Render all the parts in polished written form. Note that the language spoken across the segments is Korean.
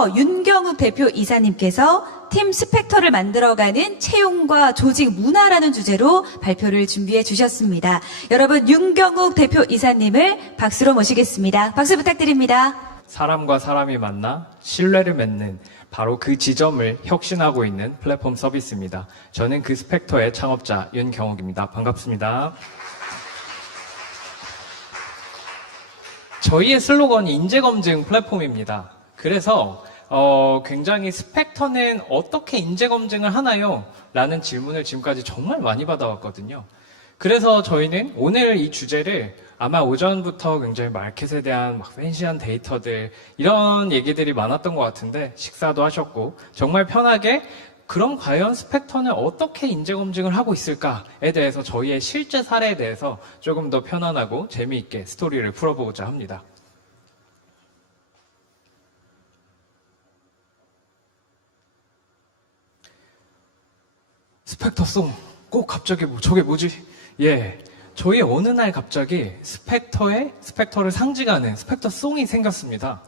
앞서 윤경욱 대표 이사님께서 팀 스펙터를 만들어가는 채용과 조직 문화라는 주제로 발표를 준비해 주셨습니다. 여러분, 윤경욱 대표 이사님을 박수로 모시겠습니다. 박수 부탁드립니다. 사람과 사람이 만나 신뢰를 맺는 바로 그 지점을 혁신하고 있는 플랫폼 서비스입니다. 저는 그 스펙터의 창업자 윤경욱입니다. 반갑습니다. 저희의 슬로건이 인재검증 플랫폼입니다. 그래서 굉장히 스펙터는 어떻게 인재검증을 하나요? 라는 질문을 지금까지 정말 많이 받아왔거든요. 그래서 저희는 오늘 이 주제를 아마 오전부터 굉장히 마켓에 대한 막 팬시한 데이터들 이런 얘기들이 많았던 것 같은데 식사도 하셨고 정말 편하게 그럼 과연 스펙터는 어떻게 인재검증을 하고 있을까에 대해서 저희의 실제 사례에 대해서 조금 더 편안하고 재미있게 스토리를 풀어보고자 합니다. 스펙터송 꼭 갑자기 저게 뭐지? 예, 저희 어느 날 갑자기 스펙터를 상징하는 스펙터송이 생겼습니다.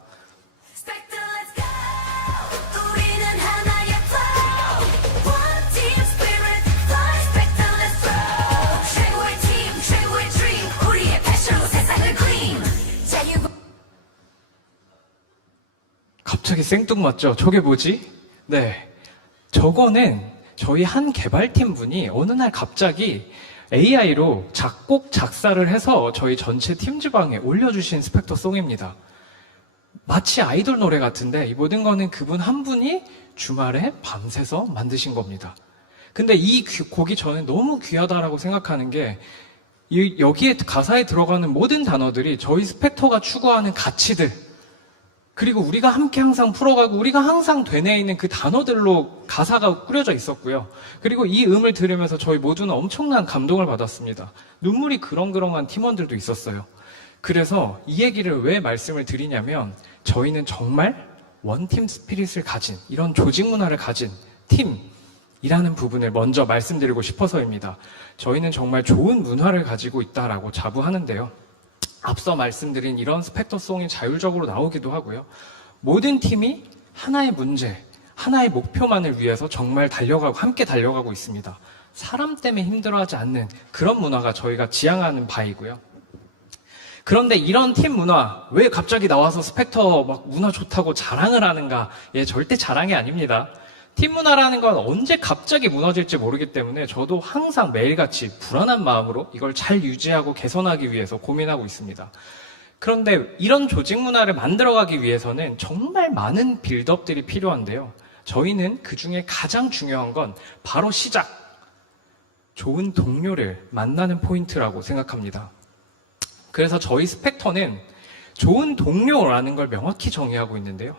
갑자기 생뚱맞죠? 저게 뭐지? 네, 저거는 저희 한 개발팀 분이 어느 날 갑자기 AI로 작곡, 작사를 해서 저희 전체 팀 지방에 올려주신 스펙터송입니다. 마치 아이돌 노래 같은데 이 모든 거는 그분 한 분이 주말에 밤새서 만드신 겁니다. 근데 이 곡이 저는 너무 귀하다라고 생각하는 게 여기에 가사에 들어가는 모든 단어들이 저희 스펙터가 추구하는 가치들 그리고 우리가 함께 항상 풀어가고 우리가 항상 되뇌어 있는 그 단어들로 가사가 꾸려져 있었고요. 그리고 이 음을 들으면서 저희 모두는 엄청난 감동을 받았습니다. 눈물이 그렁그렁한 팀원들도 있었어요. 그래서 이 얘기를 왜 말씀을 드리냐면 저희는 정말 원팀 스피릿을 가진 이런 조직 문화를 가진 팀이라는 부분을 먼저 말씀드리고 싶어서입니다. 저희는 정말 좋은 문화를 가지고 있다라고 자부하는데요. 앞서 말씀드린 이런 스펙터송이 자율적으로 나오기도 하고요. 모든 팀이 하나의 문제, 하나의 목표만을 위해서 정말 함께 달려가고 있습니다. 사람 때문에 힘들어하지 않는 그런 문화가 저희가 지향하는 바이고요. 그런데 이런 팀 문화, 왜 갑자기 나와서 스펙터 막 문화 좋다고 자랑을 하는가? 예, 절대 자랑이 아닙니다. 팀 문화라는 건 언제 갑자기 무너질지 모르기 때문에 저도 항상 매일같이 불안한 마음으로 이걸 잘 유지하고 개선하기 위해서 고민하고 있습니다. 그런데 이런 조직 문화를 만들어가기 위해서는 정말 많은 빌드업들이 필요한데요. 저희는 그 중에 가장 중요한 건 바로 시작, 좋은 동료를 만나는 포인트라고 생각합니다. 그래서 저희 스펙터는 좋은 동료라는 걸 명확히 정의하고 있는데요.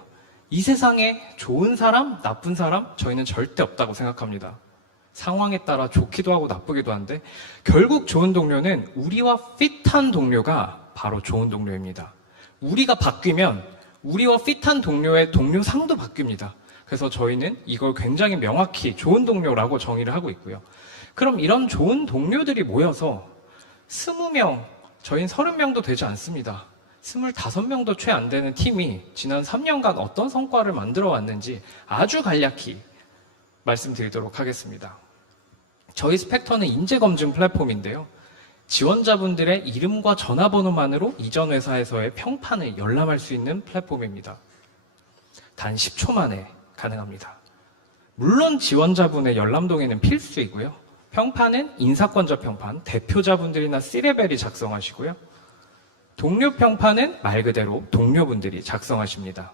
이 세상에 좋은 사람, 나쁜 사람, 저희는 절대 없다고 생각합니다. 상황에 따라 좋기도 하고 나쁘기도 한데 결국 좋은 동료는 우리와 핏한 동료가 바로 좋은 동료입니다. 우리가 바뀌면 우리와 핏한 동료의 동료상도 바뀝니다. 그래서 저희는 이걸 굉장히 명확히 좋은 동료라고 정의를 하고 있고요. 그럼 이런 좋은 동료들이 모여서 20명, 저희는 30명도 되지 않습니다. 25명도 채 안 되는 팀이 지난 3년간 어떤 성과를 만들어 왔는지 아주 간략히 말씀드리도록 하겠습니다. 저희 스펙터는 인재검증 플랫폼인데요. 지원자분들의 이름과 전화번호만으로 이전 회사에서의 평판을 열람할 수 있는 플랫폼입니다. 단 10초 만에 가능합니다. 물론 지원자분의 열람 동의는 필수이고요. 평판은 인사권자 평판, 대표자분들이나 C레벨이 작성하시고요. 동료 평판은 말 그대로 동료분들이 작성하십니다.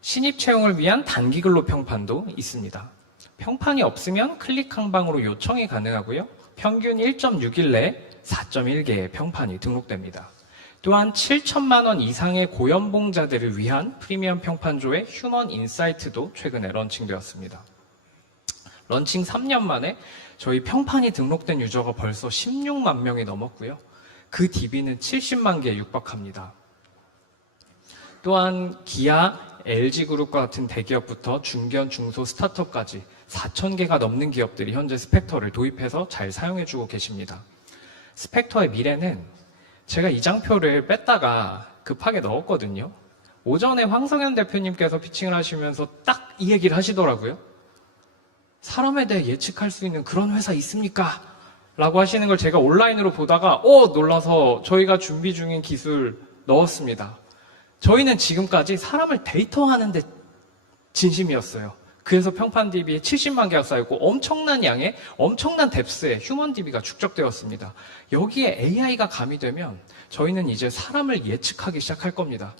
신입 채용을 위한 단기 근로 평판도 있습니다. 평판이 없으면 클릭 한 방으로 요청이 가능하고요. 평균 1.6일 내에 4.1개의 평판이 등록됩니다. 또한 7천만 원 이상의 고연봉자들을 위한 프리미엄 평판조의 휴먼 인사이트도 최근에 런칭되었습니다. 런칭 3년 만에 저희 평판이 등록된 유저가 벌써 16만 명이 넘었고요. 그 DB는 70만 개에 육박합니다. 또한 기아, LG그룹과 같은 대기업부터 중견, 중소, 스타트업까지 4,000개가 넘는 기업들이 현재 스펙터를 도입해서 잘 사용해주고 계십니다. 스펙터의 미래는 제가 이 장표를 뺐다가 급하게 넣었거든요. 오전에 황성현 대표님께서 피칭을 하시면서 딱 이 얘기를 하시더라고요. 사람에 대해 예측할 수 있는 그런 회사 있습니까? 라고 하시는 걸 제가 온라인으로 보다가 놀라서 저희가 준비 중인 기술 넣었습니다. 저희는 지금까지 사람을 데이터화하는데 진심이었어요. 그래서 평판DB에 70만 개가 쌓였고 엄청난 양의 엄청난 뎁스의 휴먼DB가 축적되었습니다. 여기에 AI가 가미되면 저희는 이제 사람을 예측하기 시작할 겁니다.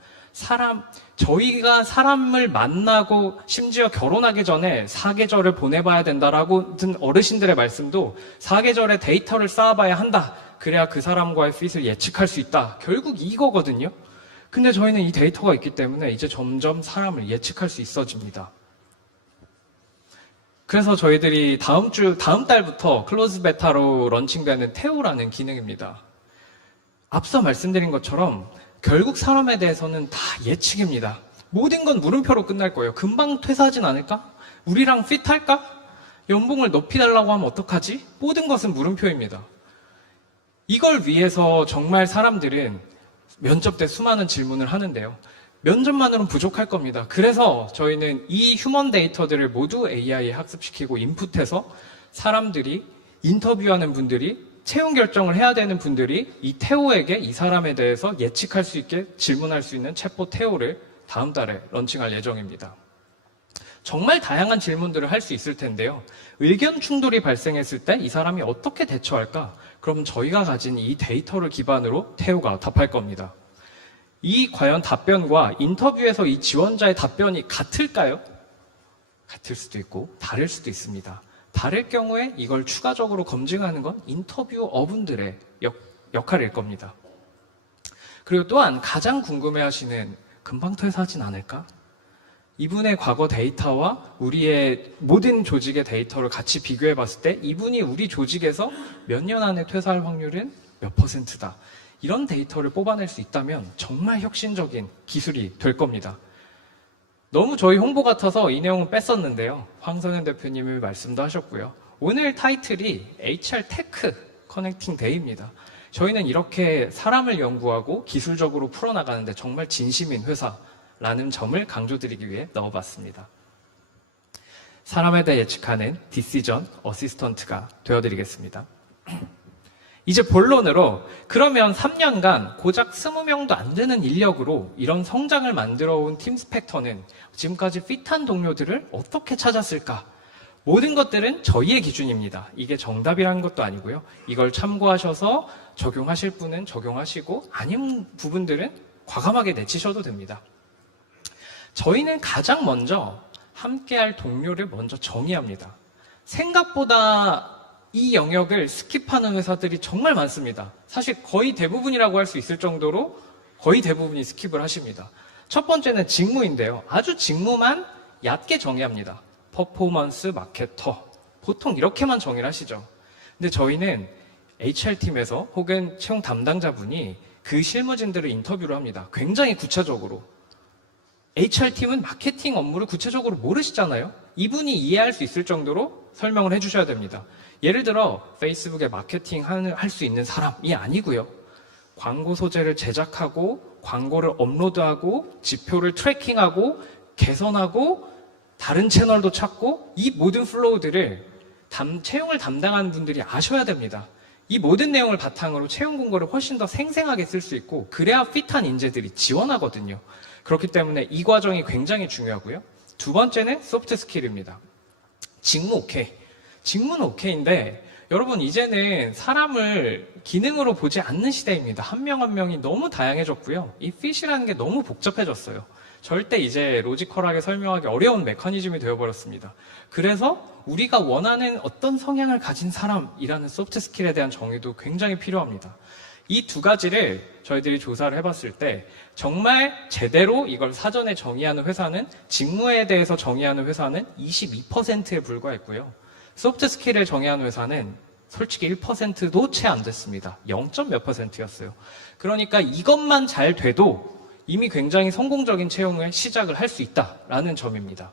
저희가 사람을 만나고 심지어 결혼하기 전에 사계절을 보내봐야 된다라고 든 어르신들의 말씀도 사계절의 데이터를 쌓아봐야 한다. 그래야 그 사람과의 핏을 예측할 수 있다. 결국 이거거든요. 근데 저희는 이 데이터가 있기 때문에 이제 점점 사람을 예측할 수 있어집니다. 그래서 저희들이 다음 달부터 클로즈 베타로 런칭되는 테오라는 기능입니다. 앞서 말씀드린 것처럼 결국 사람에 대해서는 다 예측입니다. 모든 건 물음표로 끝날 거예요. 금방 퇴사하진 않을까? 우리랑 핏할까? 연봉을 높이 달라고 하면 어떡하지? 모든 것은 물음표입니다. 이걸 위해서 정말 사람들은 면접 때 수많은 질문을 하는데요. 면접만으로는 부족할 겁니다. 그래서 저희는 이 휴먼 데이터들을 모두 AI에 학습시키고 인풋해서 사람들이 인터뷰하는 분들이 채용 결정을 해야 되는 분들이 이 태오에게 이 사람에 대해서 예측할 수 있게 질문할 수 있는 챗봇 태오를 다음 달에 런칭할 예정입니다. 정말 다양한 질문들을 할 수 있을 텐데요. 의견 충돌이 발생했을 때 이 사람이 어떻게 대처할까? 그럼 저희가 가진 이 데이터를 기반으로 태오가 답할 겁니다. 이 과연 답변과 인터뷰에서 이 지원자의 답변이 같을까요? 같을 수도 있고 다를 수도 있습니다. 다를 경우에 이걸 추가적으로 검증하는 건 인터뷰어분들의 역할일 겁니다. 그리고 또한 가장 궁금해하시는 금방 퇴사하진 않을까? 이분의 과거 데이터와 우리의 모든 조직의 데이터를 같이 비교해 봤을 때 이분이 우리 조직에서 몇 년 안에 퇴사할 확률은 몇 %다. 이런 데이터를 뽑아낼 수 있다면 정말 혁신적인 기술이 될 겁니다. 너무 저희 홍보 같아서 이 내용은 뺐었는데요. 황성현 대표님이 말씀도 하셨고요. 오늘 타이틀이 HR 테크 커넥팅 데이입니다. 저희는 이렇게 사람을 연구하고 기술적으로 풀어나가는데 정말 진심인 회사라는 점을 강조드리기 위해 넣어봤습니다. 사람에 대해 예측하는 디시전 어시스턴트가 되어드리겠습니다. 이제 본론으로 그러면 3년간 고작 20명도 안 되는 인력으로 이런 성장을 만들어온 팀스펙터는 지금까지 핏한 동료들을 어떻게 찾았을까? 모든 것들은 저희의 기준입니다. 이게 정답이라는 것도 아니고요. 이걸 참고하셔서 적용하실 분은 적용하시고 아닌 부분들은 과감하게 내치셔도 됩니다. 저희는 가장 먼저 함께할 동료를 먼저 정의합니다. 생각보다 이 영역을 스킵하는 회사들이 정말 많습니다. 사실 거의 대부분이라고 할 수 있을 정도로 거의 대부분이 스킵을 하십니다. 첫 번째는 직무인데요. 아주 직무만 얕게 정의합니다. 퍼포먼스 마케터. 보통 이렇게만 정의를 하시죠. 근데 저희는 HR팀에서 혹은 채용 담당자분이 그 실무진들을 인터뷰를 합니다. 굉장히 구체적으로. HR팀은 마케팅 업무를 구체적으로 모르시잖아요. 이분이 이해할 수 있을 정도로 설명을 해주셔야 됩니다. 예를 들어 페이스북에 마케팅 할 수 있는 사람이 아니고요. 광고 소재를 제작하고 광고를 업로드하고 지표를 트래킹하고 개선하고 다른 채널도 찾고 이 모든 플로우들을 채용을 담당하는 분들이 아셔야 됩니다. 이 모든 내용을 바탕으로 채용 공고를 훨씬 더 생생하게 쓸 수 있고 그래야 핏한 인재들이 지원하거든요. 그렇기 때문에 이 과정이 굉장히 중요하고요. 두 번째는 소프트 스킬입니다. 직무 오케이. 직무는 오케이인데 여러분 이제는 사람을 기능으로 보지 않는 시대입니다. 한 명 한 명이 너무 다양해졌고요. 이 핏이라는 게 너무 복잡해졌어요. 절대 이제 로지컬하게 설명하기 어려운 메커니즘이 되어버렸습니다. 그래서 우리가 원하는 어떤 성향을 가진 사람이라는 소프트 스킬에 대한 정의도 굉장히 필요합니다. 이 두 가지를 저희들이 조사를 해봤을 때 정말 제대로 이걸 사전에 정의하는 회사는 직무에 대해서 정의하는 회사는 22%에 불과했고요. 소프트 스킬을 정의하는 회사는 솔직히 1%도 채 안 됐습니다. 0.몇 %였어요. 그러니까 이것만 잘 돼도 이미 굉장히 성공적인 채용을 시작을 할 수 있다라는 점입니다.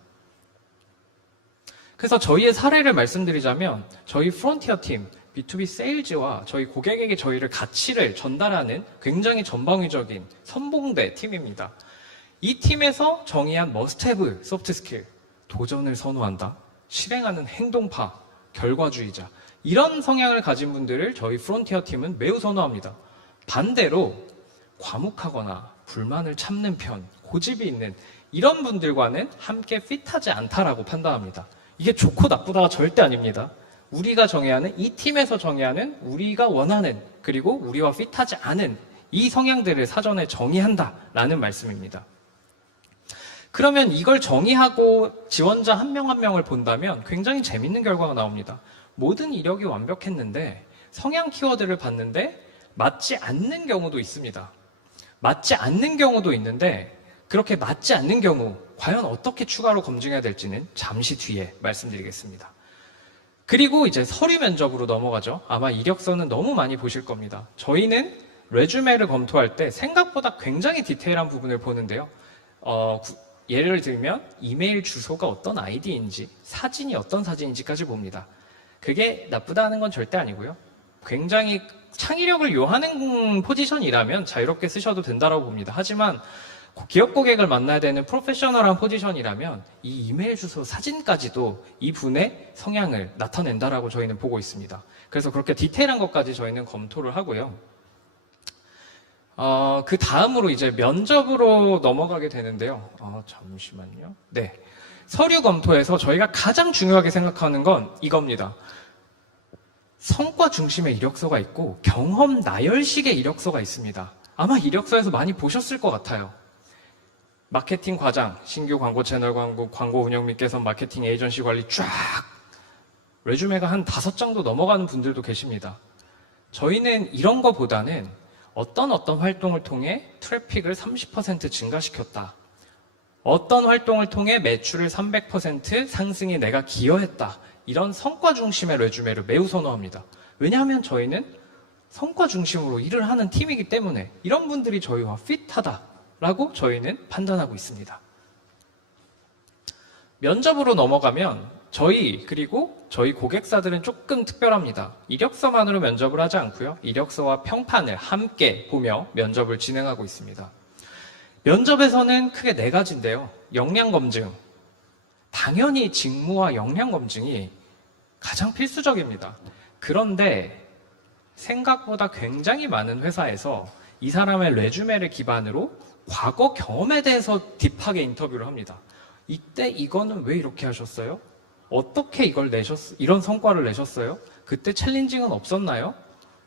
그래서 저희의 사례를 말씀드리자면 저희 프론티어 팀 B2B 세일즈와 저희 고객에게 저희를 가치를 전달하는 굉장히 전방위적인 선봉대 팀입니다. 이 팀에서 정의한 머스트헤브 소프트 스킬, 도전을 선호한다, 실행하는 행동파, 결과주의자, 이런 성향을 가진 분들을 저희 프론티어 팀은 매우 선호합니다. 반대로 과묵하거나 불만을 참는 편, 고집이 있는 이런 분들과는 함께 핏하지 않다라고 판단합니다. 이게 좋고 나쁘다가 절대 아닙니다. 우리가 정의하는, 이 팀에서 정의하는 우리가 원하는, 그리고 우리와 핏하지 않은 이 성향들을 사전에 정의한다라는 말씀입니다. 그러면 이걸 정의하고 지원자 한 명 한 명을 본다면 굉장히 재밌는 결과가 나옵니다. 모든 이력이 완벽했는데 성향 키워드를 봤는데 맞지 않는 경우도 있습니다. 맞지 않는 경우도 있는데 그렇게 맞지 않는 경우 과연 어떻게 추가로 검증해야 될지는 잠시 뒤에 말씀드리겠습니다. 그리고 이제 서류 면접으로 넘어가죠. 아마 이력서는 너무 많이 보실 겁니다. 저희는 레주메를 검토할 때 생각보다 굉장히 디테일한 부분을 보는데요. 예를 들면 이메일 주소가 어떤 아이디인지, 사진이 어떤 사진인지까지 봅니다. 그게 나쁘다는 건 절대 아니고요. 굉장히 창의력을 요하는 포지션이라면 자유롭게 쓰셔도 된다고 봅니다. 하지만 기업 고객을 만나야 되는 프로페셔널한 포지션이라면 이 이메일 주소 사진까지도 이 분의 성향을 나타낸다라고 저희는 보고 있습니다. 그래서 그렇게 디테일한 것까지 저희는 검토를 하고요. 그 다음으로 이제 면접으로 넘어가게 되는데요. 잠시만요. 네. 서류 검토에서 저희가 가장 중요하게 생각하는 건 이겁니다. 성과 중심의 이력서가 있고 경험 나열식의 이력서가 있습니다. 아마 이력서에서 많이 보셨을 것 같아요. 마케팅 과장, 신규 광고 채널 광고, 광고 운영 및 개선, 마케팅 에이전시 관리 쫙 레주메가 한 5장도 넘어가는 분들도 계십니다. 저희는 이런 거보다는 어떤 활동을 통해 트래픽을 30% 증가시켰다. 어떤 활동을 통해 매출을 300% 상승에 내가 기여했다. 이런 성과 중심의 레주메를 매우 선호합니다. 왜냐하면 저희는 성과 중심으로 일을 하는 팀이기 때문에 이런 분들이 저희와 핏하다라고 저희는 판단하고 있습니다. 면접으로 넘어가면 그리고 저희 고객사들은 조금 특별합니다. 이력서만으로 면접을 하지 않고요. 이력서와 평판을 함께 보며 면접을 진행하고 있습니다. 면접에서는 크게 4가지인데요. 역량 검증. 당연히 직무와 역량 검증이 가장 필수적입니다. 그런데 생각보다 굉장히 많은 회사에서 이 사람의 레주메를 기반으로 과거 경험에 대해서 딥하게 인터뷰를 합니다. 이때 이거는 왜 이렇게 하셨어요? 어떻게 이런 성과를 내셨어요? 그때 챌린징은 없었나요?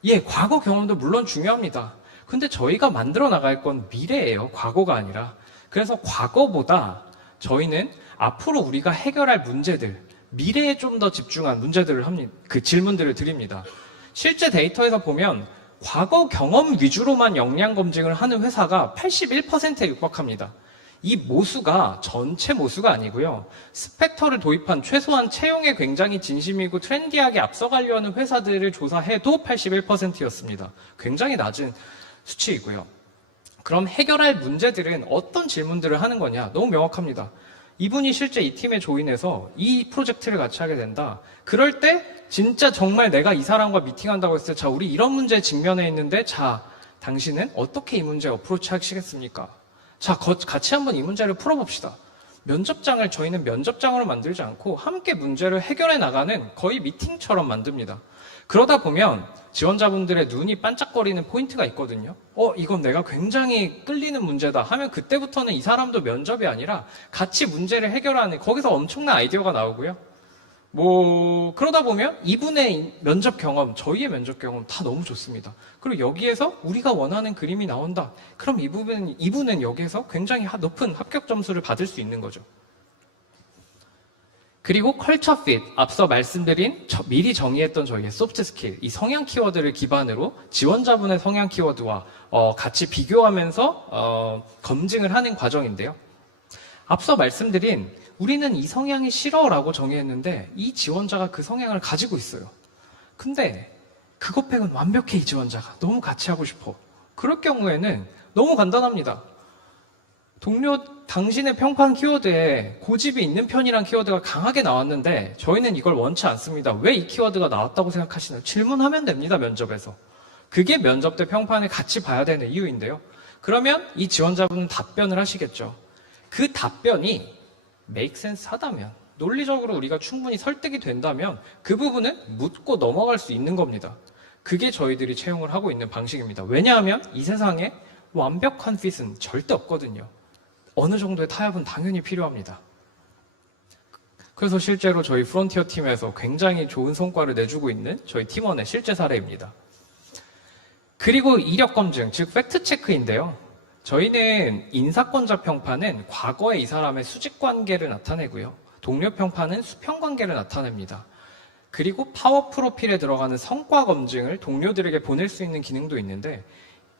예, 과거 경험도 물론 중요합니다. 근데 저희가 만들어 나갈 건 미래예요. 과거가 아니라. 그래서 과거보다 저희는 앞으로 우리가 해결할 문제들, 미래에 좀 더 집중한 문제들을 합니다. 그 질문들을 드립니다. 실제 데이터에서 보면 과거 경험 위주로만 역량 검증을 하는 회사가 81%에 육박합니다. 이 모수가 전체 모수가 아니고요. 스펙터를 도입한 최소한 채용에 굉장히 진심이고 트렌디하게 앞서가려는 회사들을 조사해도 81%였습니다. 굉장히 낮은 수치이고요. 그럼 해결할 문제들은 어떤 질문들을 하는 거냐? 너무 명확합니다. 이분이 실제 이 팀에 조인해서 이 프로젝트를 같이 하게 된다. 그럴 때 진짜 정말 내가 이 사람과 미팅한다고 했을 때 자, 우리 이런 문제에 직면해 있는데 자, 당신은 어떻게 이 문제에 어프로치 하시겠습니까? 자, 같이 한번 이 문제를 풀어봅시다. 면접장을 저희는 면접장으로 만들지 않고 함께 문제를 해결해 나가는 거의 미팅처럼 만듭니다. 그러다 보면 지원자분들의 눈이 반짝거리는 포인트가 있거든요. 이건 내가 굉장히 끌리는 문제다 하면 그때부터는 이 사람도 면접이 아니라 같이 문제를 해결하는, 거기서 엄청난 아이디어가 나오고요. 그러다 보면 이분의 면접 경험, 저희의 면접 경험 다 너무 좋습니다. 그리고 여기에서 우리가 원하는 그림이 나온다. 그럼 이분은 여기에서 굉장히 높은 합격 점수를 받을 수 있는 거죠. 그리고 컬처 핏, 앞서 말씀드린 미리 정의했던 저희의 소프트 스킬, 이 성향 키워드를 기반으로 지원자분의 성향 키워드와 같이 비교하면서 검증을 하는 과정인데요. 앞서 말씀드린 우리는 이 성향이 싫어라고 정의했는데 이 지원자가 그 성향을 가지고 있어요. 근데 그것 빼곤 완벽해, 이 지원자가. 너무 같이 하고 싶어. 그럴 경우에는 너무 간단합니다. 당신의 평판 키워드에 고집이 있는 편이란 키워드가 강하게 나왔는데 저희는 이걸 원치 않습니다. 왜 이 키워드가 나왔다고 생각하시나요? 질문하면 됩니다, 면접에서. 그게 면접 때 평판을 같이 봐야 되는 이유인데요. 그러면 이 지원자분은 답변을 하시겠죠. 그 답변이 make sense 하다면, 논리적으로 우리가 충분히 설득이 된다면 그 부분은 묻고 넘어갈 수 있는 겁니다. 그게 저희들이 채용을 하고 있는 방식입니다. 왜냐하면 이 세상에 완벽한 핏은 절대 없거든요. 어느 정도의 타협은 당연히 필요합니다. 그래서 실제로 저희 프론티어 팀에서 굉장히 좋은 성과를 내주고 있는 저희 팀원의 실제 사례입니다. 그리고 이력 검증, 즉 팩트 체크인데요. 저희는 인사권자 평판은 과거의 이 사람의 수직 관계를 나타내고요. 동료 평판은 수평 관계를 나타냅니다. 그리고 파워 프로필에 들어가는 성과 검증을 동료들에게 보낼 수 있는 기능도 있는데,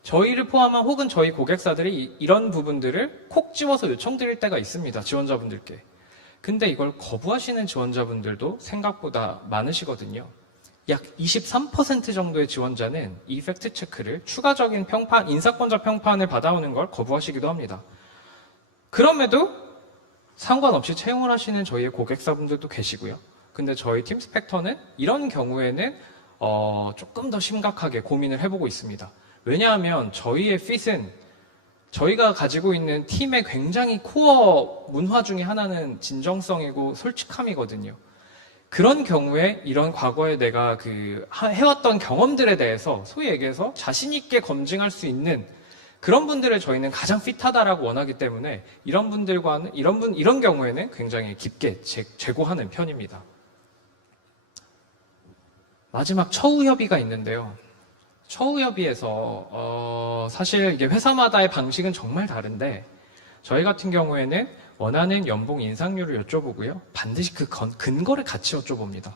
저희를 포함한 혹은 저희 고객사들이 이런 부분들을 콕 집어서 요청드릴 때가 있습니다. 지원자분들께. 근데 이걸 거부하시는 지원자분들도 생각보다 많으시거든요. 약 23% 정도의 지원자는 이 팩트 체크를 추가적인 평판, 인사권자 평판을 받아오는 걸 거부하시기도 합니다. 그럼에도 상관없이 채용을 하시는 저희의 고객사분들도 계시고요. 근데 저희 팀 스펙터는 이런 경우에는 조금 더 심각하게 고민을 해보고 있습니다. 왜냐하면 저희의 핏은 저희가 가지고 있는 팀의 굉장히 코어 문화 중에 하나는 진정성이고 솔직함이거든요. 그런 경우에 이런 과거에 내가 해왔던 경험들에 대해서 소위 얘기해서 자신 있게 검증할 수 있는 그런 분들을 저희는 가장 핏하다라고 원하기 때문에 이런 분들과는 이런 경우에는 굉장히 깊게 재고하는 편입니다. 마지막 처우 협의가 있는데요. 처우 협의에서 사실 이게 회사마다의 방식은 정말 다른데 저희 같은 경우에는 원하는 연봉 인상률을 여쭤보고요. 반드시 그 근거를 같이 여쭤봅니다.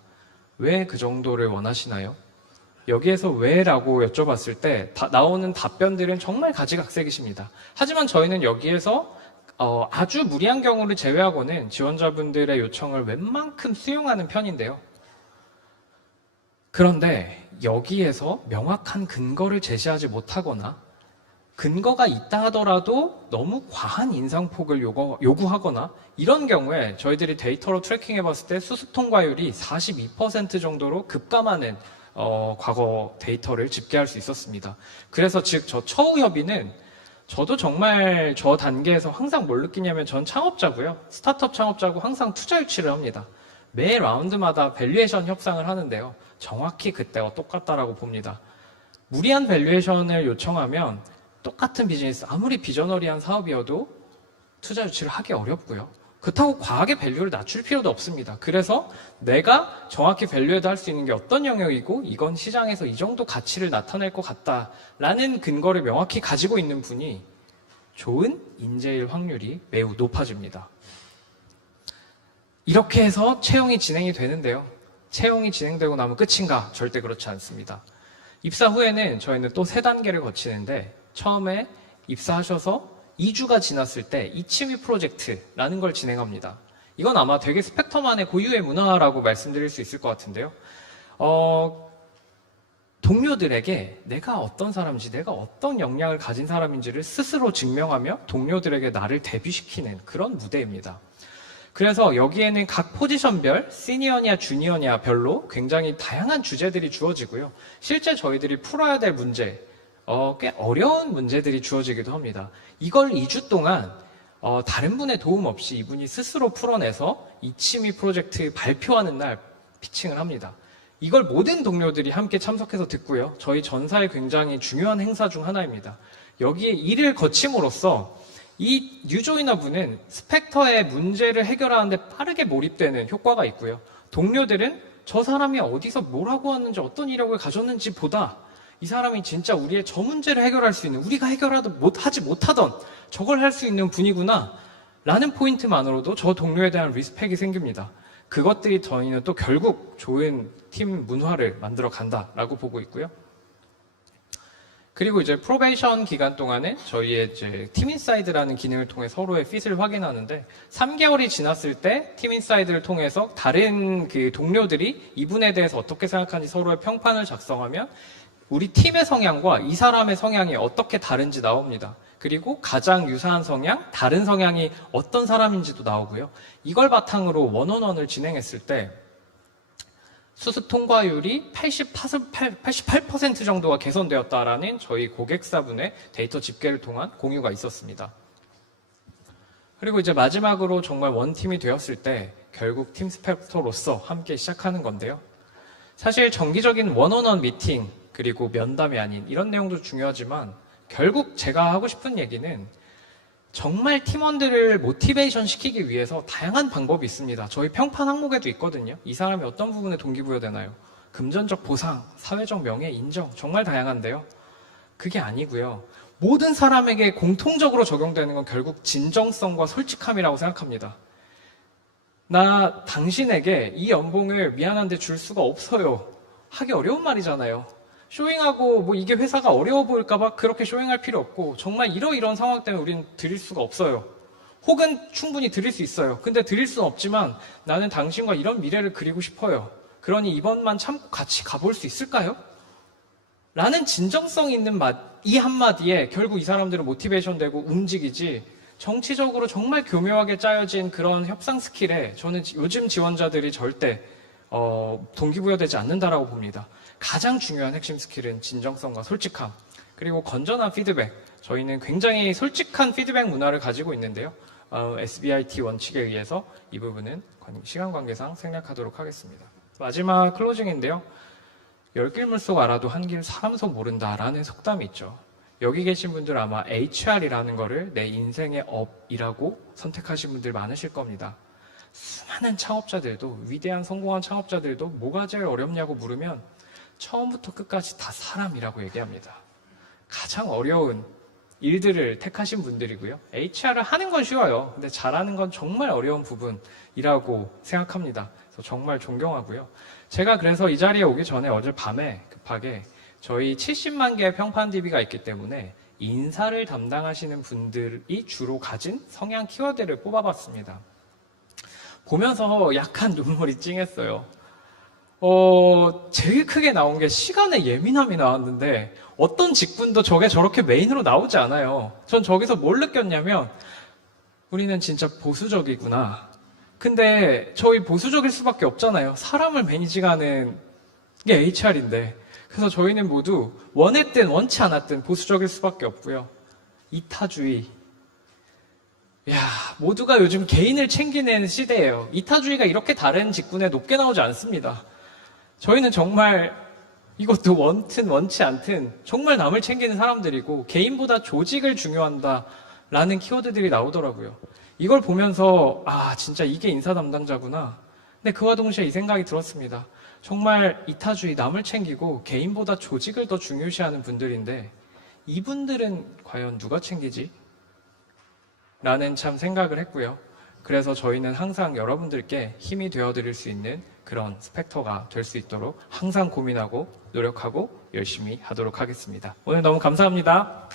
왜 그 정도를 원하시나요? 여기에서 왜라고 여쭤봤을 때 나오는 답변들은 정말 가지각색이십니다. 하지만 저희는 여기에서 아주 무리한 경우를 제외하고는 지원자분들의 요청을 웬만큼 수용하는 편인데요. 그런데 여기에서 명확한 근거를 제시하지 못하거나 근거가 있다 하더라도 너무 과한 인상폭을 요구하거나 이런 경우에 저희들이 데이터로 트래킹 해봤을 때 수습 통과율이 42% 정도로 급감하는 과거 데이터를 집계할 수 있었습니다. 그래서 즉 저 처우 협의는 저도 정말 저 단계에서 항상 뭘 느끼냐면 전 창업자고요. 스타트업 창업자고 항상 투자 유치를 합니다. 매 라운드마다 밸류에이션 협상을 하는데요. 정확히 그때와 똑같다라고 봅니다. 무리한 밸류에이션을 요청하면 똑같은 비즈니스, 아무리 비저너리한 사업이어도 투자 유치를 하기 어렵고요. 그렇다고 과하게 밸류를 낮출 필요도 없습니다. 그래서 내가 정확히 밸류에도 할 수 있는 게 어떤 영역이고 이건 시장에서 이 정도 가치를 나타낼 것 같다라는 근거를 명확히 가지고 있는 분이 좋은 인재일 확률이 매우 높아집니다. 이렇게 해서 채용이 진행이 되는데요. 채용이 진행되고 나면 끝인가? 절대 그렇지 않습니다. 입사 후에는 저희는 또 3단계를 거치는데 처음에 입사하셔서 2주가 지났을 때 이치미 프로젝트라는 걸 진행합니다. 이건 아마 되게 스펙터만의 고유의 문화라고 말씀드릴 수 있을 것 같은데요. 동료들에게 내가 어떤 사람인지, 내가 어떤 역량을 가진 사람인지를 스스로 증명하며 동료들에게 나를 데뷔시키는 그런 무대입니다. 그래서 여기에는 각 포지션별, 시니어냐 주니어냐 별로 굉장히 다양한 주제들이 주어지고요. 실제 저희들이 풀어야 될 문제, 꽤 어려운 문제들이 주어지기도 합니다. 이걸 2주 동안 다른 분의 도움 없이 이분이 스스로 풀어내서 이치미 프로젝트 발표하는 날 피칭을 합니다. 이걸 모든 동료들이 함께 참석해서 듣고요. 저희 전사의 굉장히 중요한 행사 중 하나입니다. 여기에 일을 거침으로써 이 뉴조이너 분은 스펙터의 문제를 해결하는데 빠르게 몰입되는 효과가 있고요. 동료들은 저 사람이 어디서 뭐라고 하는지 어떤 이력을 가졌는지 보다 이 사람이 진짜 우리의 저 문제를 해결할 수 있는, 우리가 하지 못하던 저걸 할 수 있는 분이구나 라는 포인트만으로도 저 동료에 대한 리스펙이 생깁니다. 그것들이 저희는 또 결국 좋은 팀 문화를 만들어 간다라고 보고 있고요. 그리고 이제 프로베이션 기간 동안에 저희의 이제 팀인사이드라는 기능을 통해 서로의 핏을 확인하는데 3개월이 지났을 때 팀인사이드를 통해서 다른 그 동료들이 이분에 대해서 어떻게 생각하는지 서로의 평판을 작성하면 우리 팀의 성향과 이 사람의 성향이 어떻게 다른지 나옵니다. 그리고 가장 유사한 성향, 다른 성향이 어떤 사람인지도 나오고요. 이걸 바탕으로 원원원을 진행했을 때 수습 통과율이 88% 정도가 개선되었다라는 저희 고객사분의 데이터 집계를 통한 공유가 있었습니다. 그리고 이제 마지막으로 정말 원팀이 되었을 때 결국 팀 스펙터로서 함께 시작하는 건데요. 사실 정기적인 원원원 미팅 그리고 면담이 아닌 이런 내용도 중요하지만 결국 제가 하고 싶은 얘기는 정말 팀원들을 모티베이션 시키기 위해서 다양한 방법이 있습니다. 저희 평판 항목에도 있거든요. 이 사람이 어떤 부분에 동기부여되나요? 금전적 보상, 사회적 명예, 인정 정말 다양한데요. 그게 아니고요. 모든 사람에게 공통적으로 적용되는 건 결국 진정성과 솔직함이라고 생각합니다. 나 당신에게 이 연봉을 미안한데 줄 수가 없어요. 하기 어려운 말이잖아요. 쇼잉하고 뭐 이게 회사가 어려워 보일까봐 그렇게 쇼잉할 필요 없고 정말 이러이러한 상황 때문에 우리는 드릴 수가 없어요. 혹은 충분히 드릴 수 있어요. 근데 드릴 수는 없지만 나는 당신과 이런 미래를 그리고 싶어요. 그러니 이번만 참고 같이 가볼 수 있을까요? 라는 진정성 있는 이 한마디에 결국 이 사람들은 모티베이션 되고 움직이지 정치적으로 정말 교묘하게 짜여진 그런 협상 스킬에 저는 요즘 지원자들이 절대 동기부여되지 않는다라고 봅니다. 가장 중요한 핵심 스킬은 진정성과 솔직함, 그리고 건전한 피드백. 저희는 굉장히 솔직한 피드백 문화를 가지고 있는데요. SBIT 원칙에 의해서 이 부분은 시간 관계상 생략하도록 하겠습니다. 마지막 클로징인데요. 열길 물속 알아도 한길 사람 속 모른다라는 속담이 있죠. 여기 계신 분들 아마 HR이라는 거를 내 인생의 업이라고 선택하신 분들 많으실 겁니다. 수많은 창업자들도, 위대한 성공한 창업자들도 뭐가 제일 어렵냐고 물으면 처음부터 끝까지 다 사람이라고 얘기합니다. 가장 어려운 일들을 택하신 분들이고요. HR을 하는 건 쉬워요. 근데 잘하는 건 정말 어려운 부분이라고 생각합니다. 그래서 정말 존경하고요. 제가 그래서 이 자리에 오기 전에 어젯밤에 급하게 저희 70만 개의 평판 DB가 있기 때문에 인사를 담당하시는 분들이 주로 가진 성향 키워드를 뽑아봤습니다. 보면서 약간 눈물이 찡했어요. 제일 크게 나온 게 시간의 예민함이 나왔는데 어떤 직군도 저게 저렇게 메인으로 나오지 않아요. 전 저기서 뭘 느꼈냐면 우리는 진짜 보수적이구나. 근데 저희 보수적일 수밖에 없잖아요. 사람을 매니징하는 게 HR인데. 그래서 저희는 모두 원했든 원치 않았든 보수적일 수밖에 없고요. 이타주의. 야, 모두가 요즘 개인을 챙기는 시대예요. 이타주의가 이렇게 다른 직군에 높게 나오지 않습니다. 저희는 정말 이것도 원튼 원치 않든 정말 남을 챙기는 사람들이고 개인보다 조직을 중요한다라는 키워드들이 나오더라고요. 이걸 보면서 진짜 이게 인사 담당자구나. 근데 그와 동시에 이 생각이 들었습니다. 정말 이타주의, 남을 챙기고 개인보다 조직을 더 중요시하는 분들인데 이분들은 과연 누가 챙기지? 라는 참 생각을 했고요. 그래서 저희는 항상 여러분들께 힘이 되어드릴 수 있는 그런 스펙터가 될 수 있도록 항상 고민하고 노력하고 열심히 하도록 하겠습니다. 오늘 너무 감사합니다.